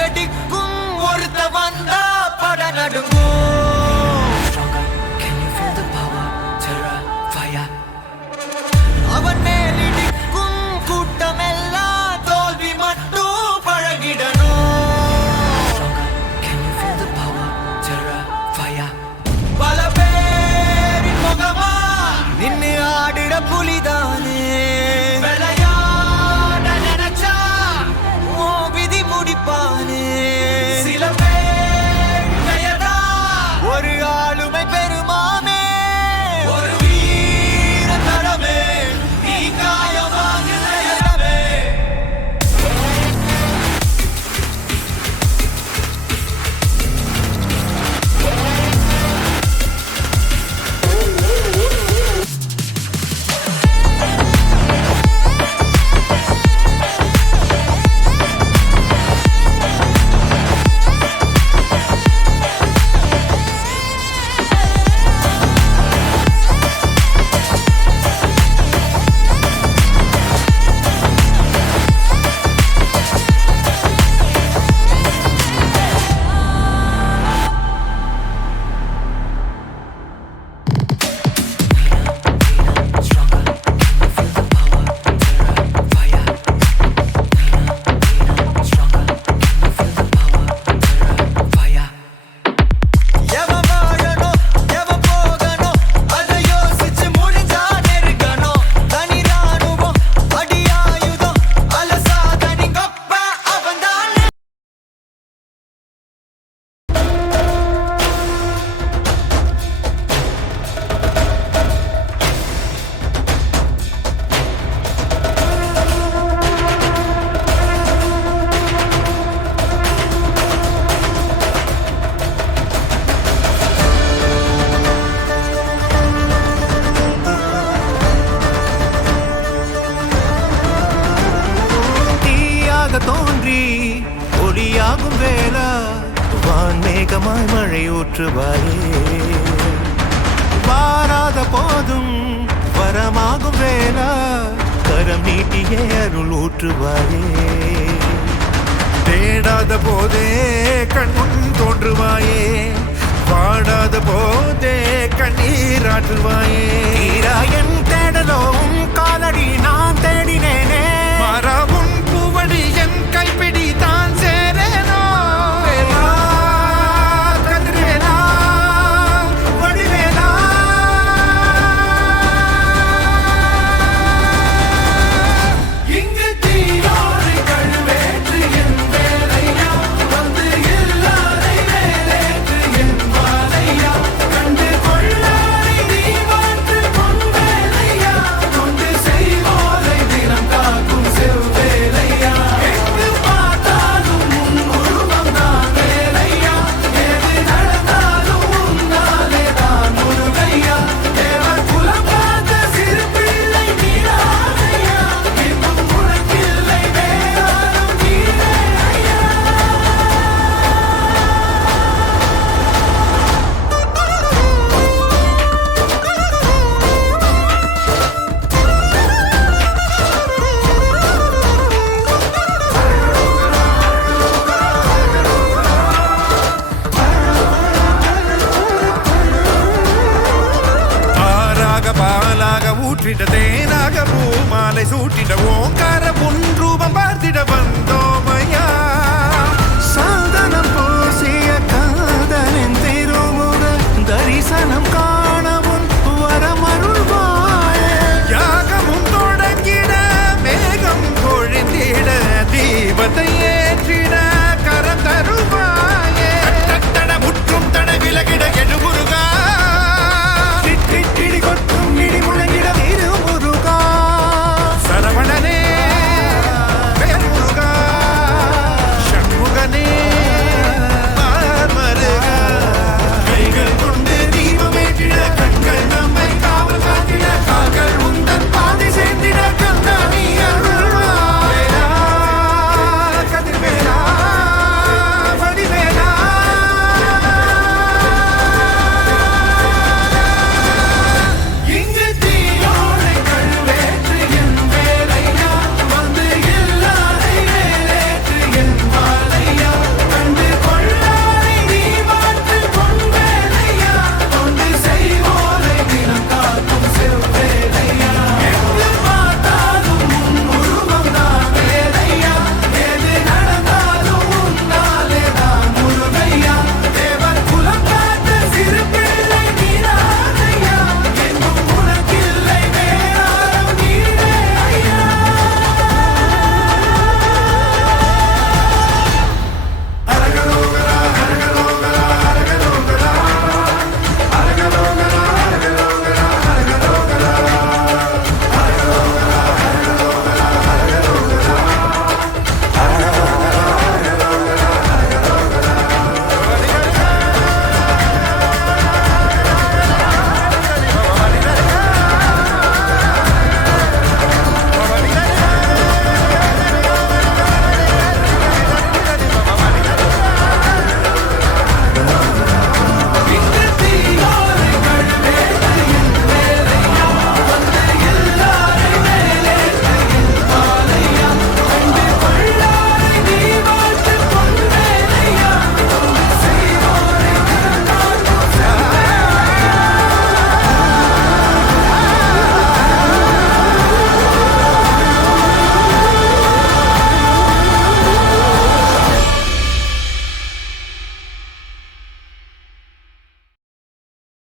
வெடிக்கும் ஒருத்த வந்தா பட நடுங்கும். அவன் மேலிடிக்கும் கூட்டமெல்லாம் தோல்வி மட்டும் பழகிடணும். பல பேரின் முகமா நின்னு ஆடிட புலிதானே. விளையாட நினைச்சா ஓ விதி முடிப்பானே. சில பேர் பெயர்தா ஒரு ஆளுமை பெருமாமே. ஒரு வீர தரமே நீ காயமாக நேரமே. எவன் வாழணும் எவன் போகணும் அதை யோசிச்சு முடிஞ்சா நெருங்கணும். தனி ராணுவம் அடி ஆயுதம் அலசாத நீங்கப்ப அவன் தானே. தீயாக தோன்றி ஒளியாகும் வேளா வான்மேகமாய் மழை ஊற்றுவாயே. வாராத போதும் வரமாகும் வேளா கரம் நீட்டியே அருள் ஊற்றுவாயே. தேடாத போதே கண்முன் தோன்றுவாயே. வாடாத போதே கண்ணீராற்றுவாயே. என் தேடலோவும் காலடி நான் தேடினேனே. மாறா